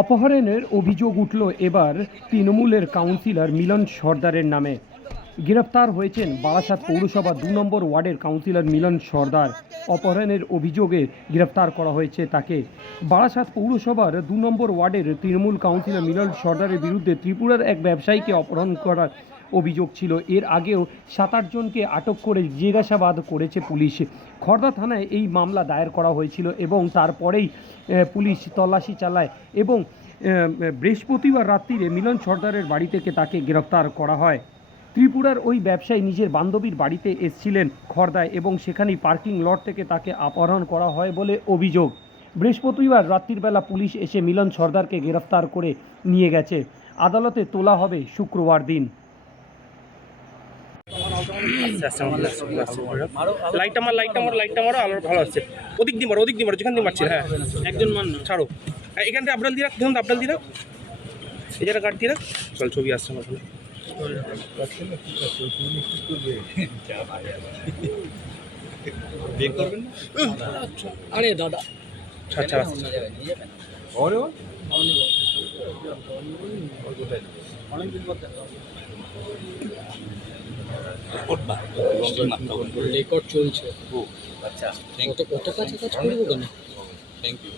অপহরণের অভিযোগ উঠল এবার তৃণমূলের কাউন্সিলর মিলন সর্দারের নামে। গ্রেফতার হয়েছেন বারাসাত পৌরসভা ২ নম্বর ওয়ার্ডের কাউন্সিলর মিলন সর্দার। অপহরণের অভিযোগে গ্রেফতার করা হয়েছে তাকে। বারাসাত পৌরসভার ২ নম্বর ওয়ার্ডের তৃণমূল কাউন্সিলর মিলন সর্দারের বিরুদ্ধে ত্রিপুরার এক ব্যবসায়ীকে অপহরণ করার অভিযোগ ছিল। এর আগেও ৭-৮ জনকে আটক করে জিজ্ঞাসাবাদ করেছে পুলিশ। খড়দা থানায় এই মামলা দায়ের করা হয়েছিল এবং তারপরেই পুলিশ তল্লাশি চালায় এবং বৃহস্পতিবার রাত্রিরে মিলন সর্দারের বাড়ি থেকে তাকে গ্রেফতার করা হয়। ত্রিপুরার ওই ব্যবসায়ী নিজের বান্ধবীর বাড়িতে এসেছিলেন খড়দায় এবং সেখানেই পার্কিং লট থেকে তাকে অপহরণ করা হয় বলে অভিযোগ। বৃহস্পতিবার রাত্রিবেলা পুলিশ এসে মিলন সর্দারকে গ্রেফতার করে নিয়ে গেছে। আদালতে তোলা হবে শুক্রবার দিন। লাইটটা মারো আলো ভালো আছে। ওদিক দিয়ে মারো যেখান দিয়ে মারছি। হ্যাঁ একজন মান ছাড়ো, এখান থেকে আপডাল দিয়ে রাখ, দেখুন আপডাল দিয়ে রাখ, এই জায়গা কাট দিয়ে রাখ। চল ছবি আসছে আমার ফোনে। আরে দাদা আচ্ছা রেকর্ড চলছে। আচ্ছা কত কাছে কাজ করবো কেন? Thank you.